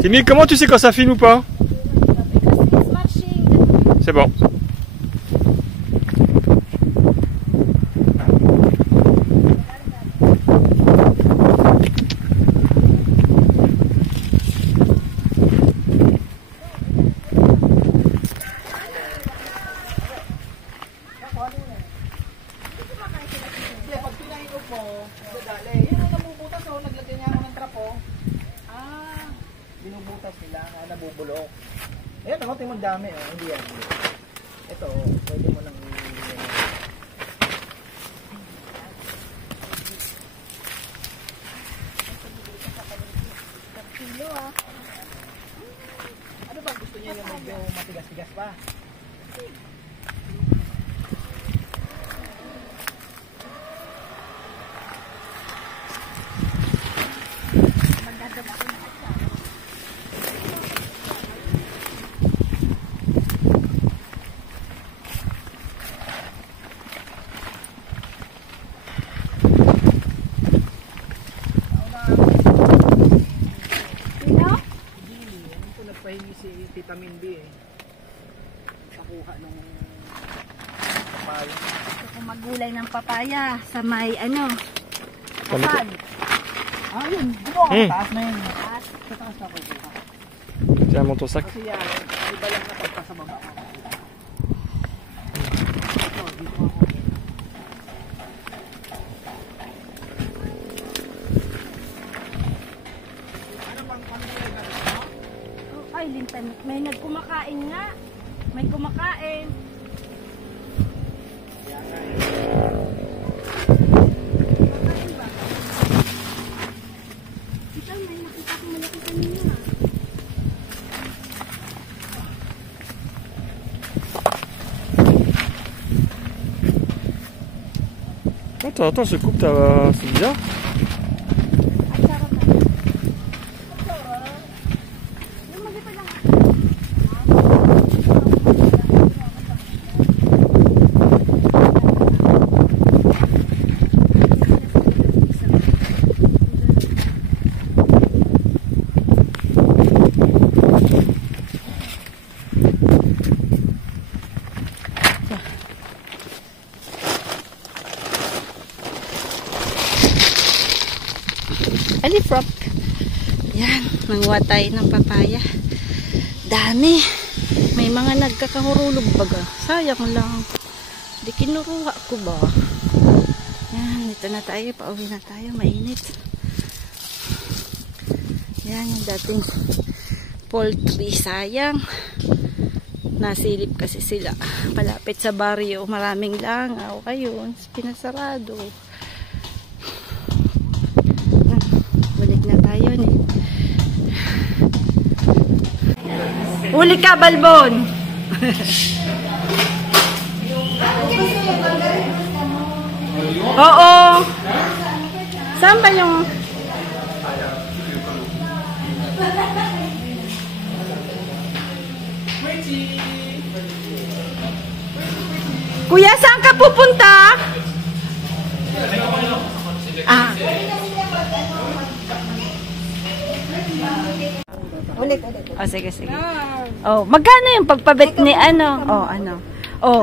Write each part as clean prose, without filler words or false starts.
Timmy, comment tu sais quand ça filme ou pas? C'est bon. Binubutas nila na nabubulok. Ayan, ako tingin mo dami. Hindi yan. Ito, pwede mo nang kilo Ano ba gusto niya yung medyo matigas-tigas pa? Pahingi si vitamin B nakuha nung papaya. Gusto ko magulay ng papaya sa may kapag. Yun. Bumo taas na yun. Sa taas na ko. Tiens, monte ton sac. Kasi yan, iba lang na sa baba. Ay, lintan. May nagkumakain nga. May kumakain. Ito, may nakita ko malaki kanina. Attends, je coupe ta... C'est bizarre. Alifrop. Yan, nanguha tayo ng papaya. Dami. May mga nagkakahurulog baga. Sayang lang. Di kinuruha ko ba? Yan, dito na tayo. Pauwi na tayo. Mainit. Yan, yung dating poultry. Sayang. Nasilip kasi sila. Malapit sa baryo. Maraming langaw. Ayun, pinasarado. Huli ka, Balbon! Oo! Saan ba yung... Kuya, saan ka pupunta? Ulit. Oh, sige. Oh, magkano yung pagpabet ni ano? Oh.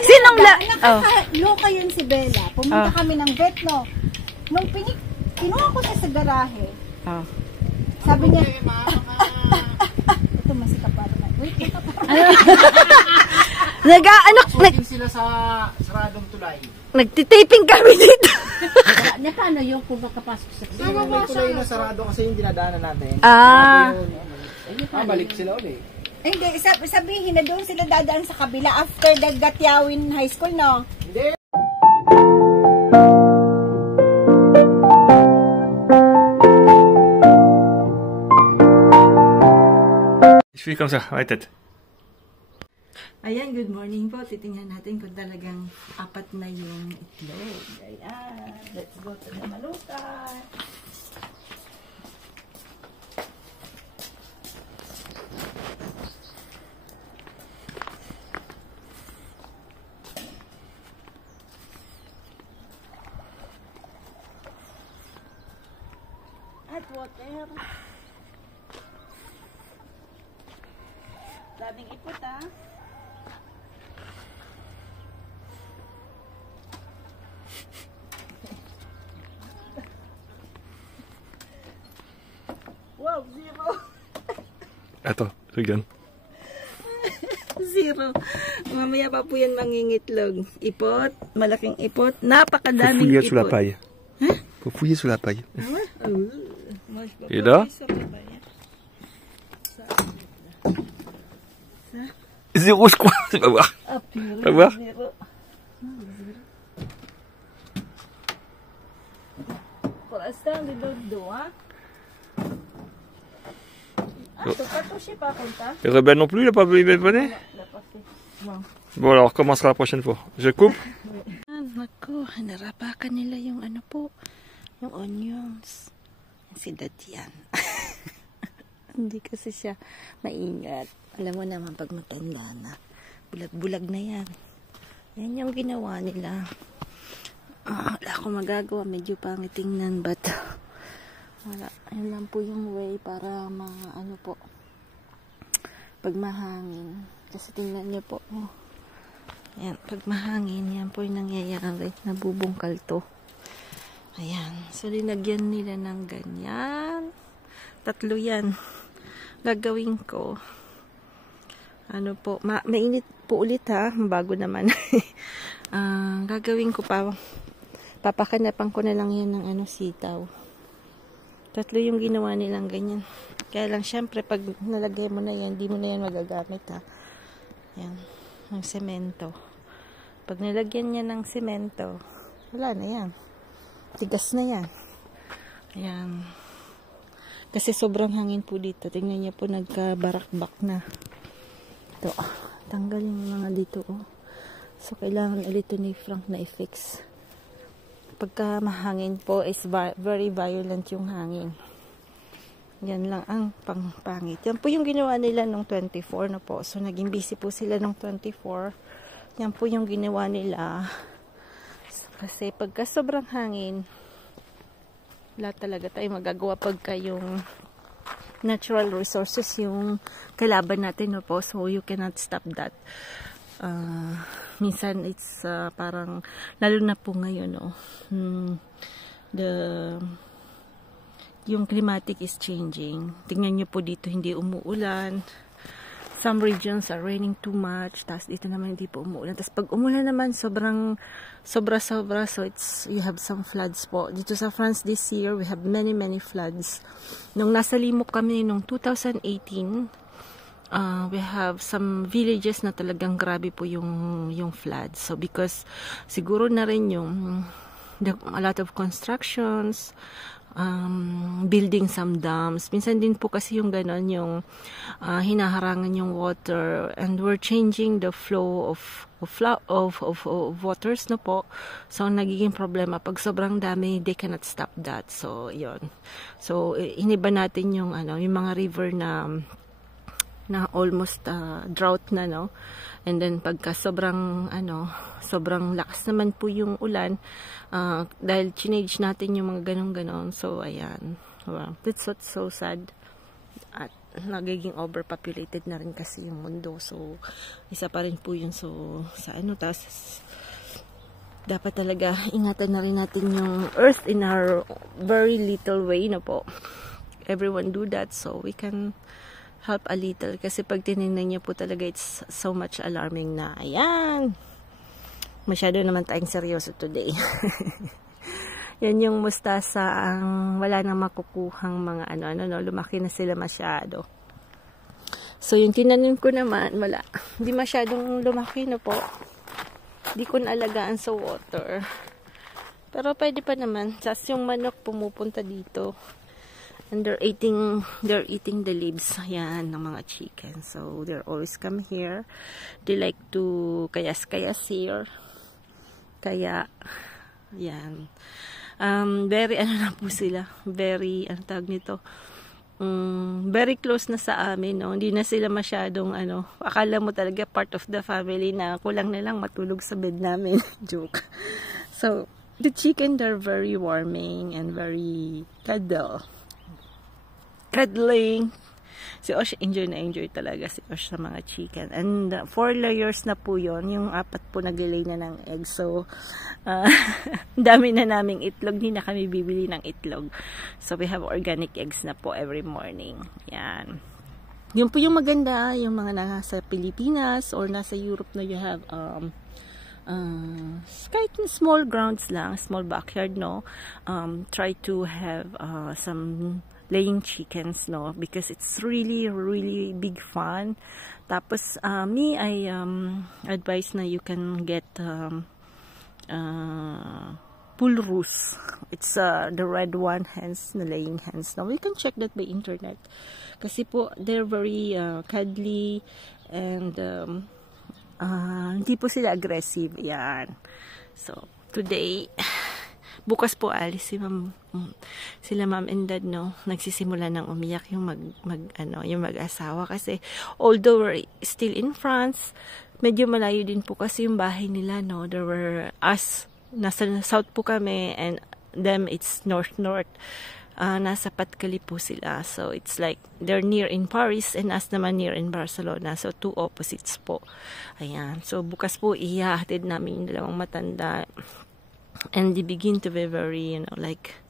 Sinong Nakakaloka yun si Bella. Pumunta kami ng vet, no? Nung kinuha ko siya sa garahe. Sabi niya, ito masikap para na. Wait, Nag-aanak sila sa saradong tulay. Nagtitaping kami dito. na paano yung kung makapasok sa May tulay na sarado kasi yung dinadaanan natin. Balik sila ulit. Hindi, sabihin na doon sila dadaan sa kabila after the Gatyawin High School, no? Hindi. Je fais comme ça, ouais, tête. Ayan, good morning po. Titingnan natin kung talagang apat na yung itlog. Ayan, let's go to the malukan. At water. Napakadaming ipot, ha? Wow, zero. Attends, regarde. Zero. Mamaya pa po yan mangingitlog. Ipot, malaking ipot, Faut napakadaming fouiller ipot. sous la paille. Faut fouiller sous la paille. Et là? Zéro, je crois. Tu vas voir. Tu vas voir. Pour l'instant, do, ha? Je sais pas comme ça. Le rebelle non plus, il n'a pas bonnet. Bon, alors on recommencera la prochaine fois. Je coupe. Naku, narapakan nila yung ano po, yung onions. Si Dadian. Hindi kasi siya maingat. Alam mo naman pag matanda na, bulag-bulag na yan. Yan yung ginawa nila. Wala akong magagawa, medyo pangit tingnan, but wala. Yan lang po yung way para ano po, pag mahangin. Kasi tingnan niyo po, oh. Ayan, pag mahangin, yan po yung nangyayari. Nabubungkal to. Ayan. So, linagyan nila ng ganyan. 3 yan. Gagawin ko. Ano po, mainit po ulit ha. Bago naman. Gagawin ko pa. Papakanapan ko na lang yan ng sitaw. 3 yung ginawa nilang ganyan. Kaya lang, syempre, pag nalagay mo na yan, di mo na yan magagamit ha. Ayan. Ng semento. Pag nilagyan niya ng semento, wala na yan. Tigas na yan. Ayan. Kasi sobrang hangin po dito. Tingnan niya po nagkabarak-bak na. Ito. Tanggalin yung mga dito. Oh. So, kailangan ulit ni Frank na i-fix. Pagka mahangin po is very violent yung hangin. Yan lang ang pangpangit. Yan po yung ginawa nila nung 24 na po. So, naging busy po sila nung 24. Yan po yung ginawa nila. So, kasi pagka sobrang hangin, wala talaga tayo magagawa pagka yung natural resources yung kalaban natin no po. So, you cannot stop that. Minsan, it's parang, lalo na po ngayon, no? Yung climatic is changing. Tingnan nyo po dito, hindi umuulan. Some regions are raining too much. Tapos dito naman hindi po umuulan. Tapos pag umulan naman, sobra-sobra. So you have some floods po. Dito sa France this year, we have many floods. Nung nasa Limok kami nung 2018, we have some villages na talagang grabe po yung floods. So because siguro na rin yung a lot of constructions, building some dams. Minsan din po kasi yung ganon, yung hinaharangan yung water, and we're changing the flow of waters na po. So nagiging problema pag sobrang dami, they cannot stop that. So yon. So iniba natin yung yung mga river na almost drought na, no? And then pagka sobrang sobrang lakas naman po yung ulan, dahil change natin yung mga ganon. So ayan, wow. That's what's so sad. At nagiging overpopulated na rin kasi yung mundo. So isa pa rin po yun. So sa tas dapat talaga ingatan na rin natin yung earth in our very little way na po. Everyone do that so we can help a little. Kasi pag tinignan niyo po talaga, it's so much alarming na. Ayan! Masyado naman tayong seryoso today. Yan yung mustasa, ang wala nang makukuhang mga lumaki na sila masyado. So yung tinanim ko naman, wala. Hindi masyadong lumaki na po. Hindi ko naalagaan sa water. Pero pwede pa naman. Tapos yung manok pumupunta dito. And they're eating the leaves, yan, ng mga chicken. So, they're always come here. They like to kayas-kayas here. Kaya, yan. Very, na po sila. Very, tawag nito? Very close na sa amin, no? Hindi na sila masyadong, akala mo talaga part of the family na kulang na lang matulog sa bed namin. Joke. So, the chicken, they're very warming and very cuddling. Si Osh, enjoy na enjoy talaga si Osh sa mga chicken. And 4 layers na po yon, yung 4 po nag-lay na ng egg. So, dami na naming itlog. Hindi na kami bibili ng itlog. So, we have organic eggs na po every morning. Yan. Yun po yung maganda, yung mga nasa Pilipinas or nasa Europe na you have kahit small grounds lang, small backyard, no, try to have some laying chickens, no, because it's really big fun. Tapos me, I advise na you can get pool roos. It's the red one, hens, na laying hens. Now we can check that by internet kasi po they're very cuddly and hindi po sila aggressive. Yan. So, today, bukas po alis sila mom and dad, no, nagsisimula ng umiyak yung yung mag-asawa kasi although we're still in France, medyo malayo din po kasi yung bahay nila, no. There were us, nasa south po kami, and them it's north. Nasa Patcali po sila. So, it's like, they're near in Paris and us naman near in Barcelona. So, 2 opposites po. Ayan. So, bukas po, ihahatid namin yung dalawang matanda. And they begin to be very, like,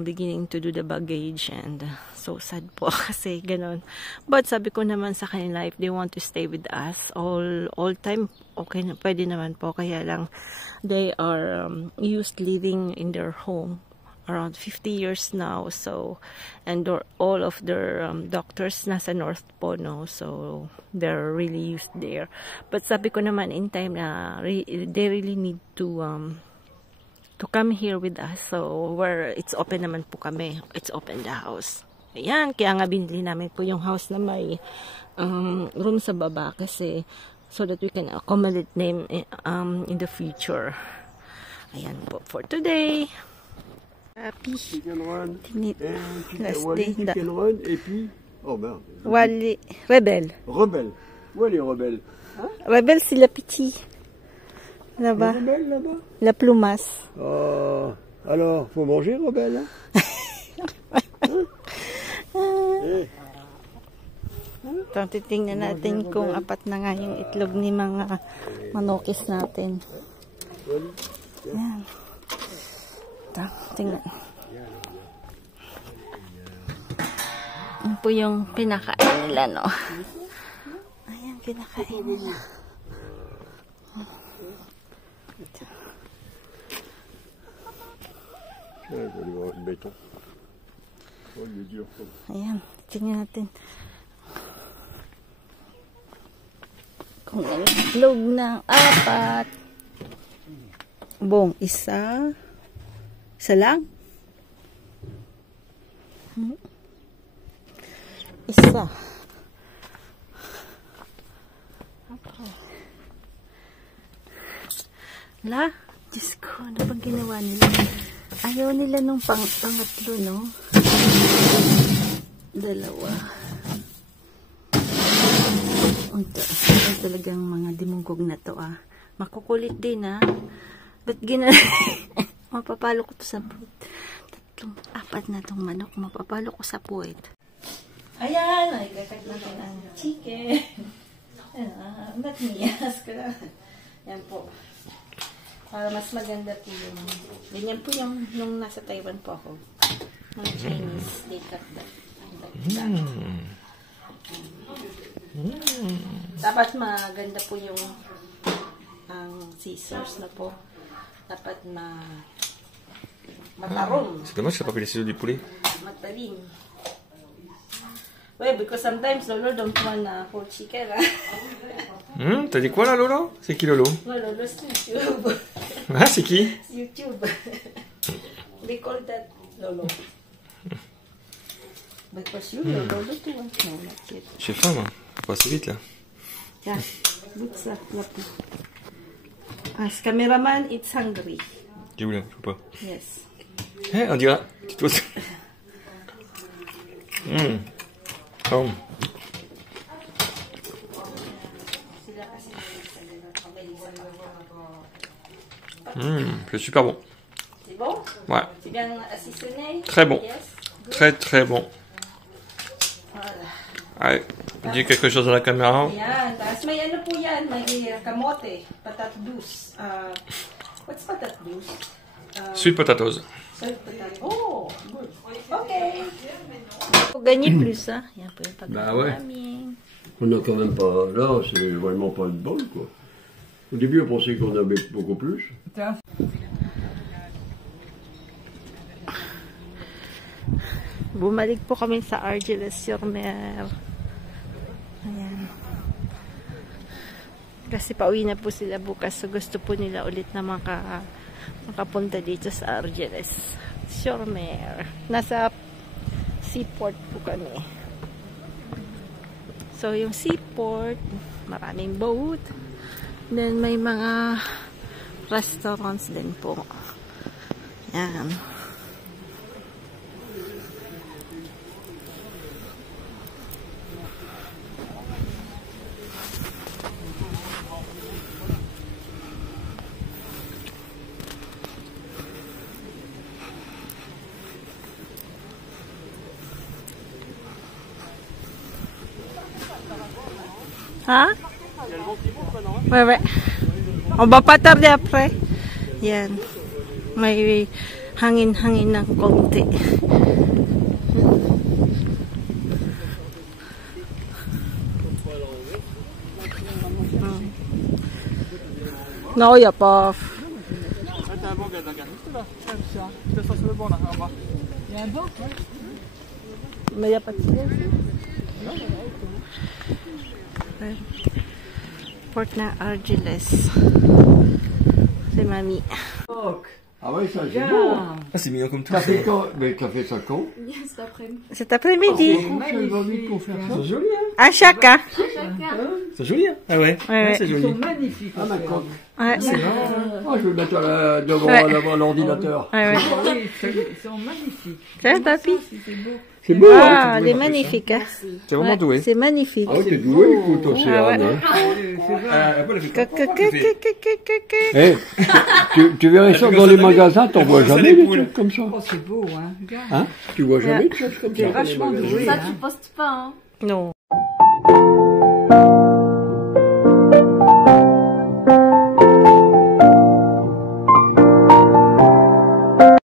beginning to do the baggage. And so sad po kasi ganon. But sabi ko naman sa kanila, if they want to stay with us all time, okay na, pwede naman po. Kaya lang, they are used living in their home around 50 years now, so, and all of their doctors nasa north po, no, so they're really used there. But sabi ko naman in time na they really need to come here with us, so where it's open naman po kami, it's open the house. Ayan, kaya nga binili namin po yung house na may room sa baba kasi so that we can accommodate them in the future. Ayan po for today. Happy. Last day. Et puis, oh merde. Wally. Rebelle. Rebelle. Où elle est Rebelle? Hein? Rebelle, c'est la petite. Là-bas. Rebelle, là-bas? La plumasse. Alors, faut manger, Rebelle? Ito, titingnan natin kung 4 na nga yung itlog ni mga manokis natin. Yan. Tingnan. Ano po yung pinakain nila, no? Ayan, pinakain nila. Ayan, tingnan natin. Kung itlog ng 4. Bong, isa lang. Isa. Okay. La, Diyos ko, ano bang ginawa nila? Ayaw nila nung pangatlo, no? 2. Ito talagang mga dimunggog na to, Makukulit din, Ba't mapapalo ko to sa puwet. 4 na tong manok. Mapapalo ko sa puwet. Ayan, nagkakag natin ang chicken. Ba't niyas ka na? Yan po. Para mas maganda po yung, ganyan po yung nung nasa Taiwan po ako. Mga Chinese, they cut that. Dapat maganda po yung scissors na po. Dapat matarom. C'est dommage, t'as pas fait les ciseaux du poulet. Matalim. Ouais, because sometimes Lolo don't want whole chicken. T'as dit quoi là, Lolo? C'est qui Lolo? Ouais, Lolo, c'est YouTube. Ah, c'est qui? YouTube. They call that Lolo. Because you, Lolo, too. No, not yet. J'ai faim, moi. Faut passer vite là. Yeah, boots up. As cameraman, it's hungry. Tu es où là? Je vois pas. Yes. Eh, on dirait. Tu te poses. Oh. C'est super bon. C'est bon? Ouais. C'est bien assaisonné? Très bon. Yes. Très très bon. Voilà. Allez, dis quelque chose à la caméra. Ayan, tapos may ano po yan, may kamote, patat douce. What's patat douce? Sweet potatoes. Sweet potato. Oh, good. Okay. Gagner plus, hein. Yan po yung Bah ouais. namin. On n'a quand même pas... Là, c'est vraiment pas une bonne, quoi. Au début, on pensait qu'on avait beaucoup plus. Bumalik po kami sa Argelès-sur-Mer. Ayan. Kasi pauwi na po sila bukas. So gusto po nila ulit na makapunta dito sa Argelès-sur-Mer. Nasa seaport po kami. So yung seaport, maraming boat. Then may mga restaurants din po. Ayan. Hein? Ouais, ouais. On va pas tarder après. Yan. May hangin-hangin ng konti. Non, il n'y a pas. Mais il n'y a pas de silence. Port na Argelès. C'est mamie. Ah ouais, ça c'est beau. Ah, c'est mignon comme tout. T'as fait quand? Mais t'as fait ça quand? Cet après-midi. C'est joli pour faire ça. C'est joli, hein? À chacun. C'est joli, hein? Ah ouais, Ouais, c'est joli. Magnifique. Ah, d'accord. Ouais. Ah, je vais le mettre devant l'ordinateur. Ouais, ouais. Ils sont magnifiques. Tiens, papy. C'est beau, Ah, hein? elle est magnifique. Hein? C'est vraiment Ouais, doué. c'est magnifique. Ah, t'es doué, écoute, Océane. ouais. Eh, tu verrais ça dans les magasins, t'en vois jamais des trucs comme ça. Oh, c'est beau, hein. Regarde. Hein? Tu vois jamais des choses comme ça. C'est vachement doué, hein. Tu postes pas, hein. Non.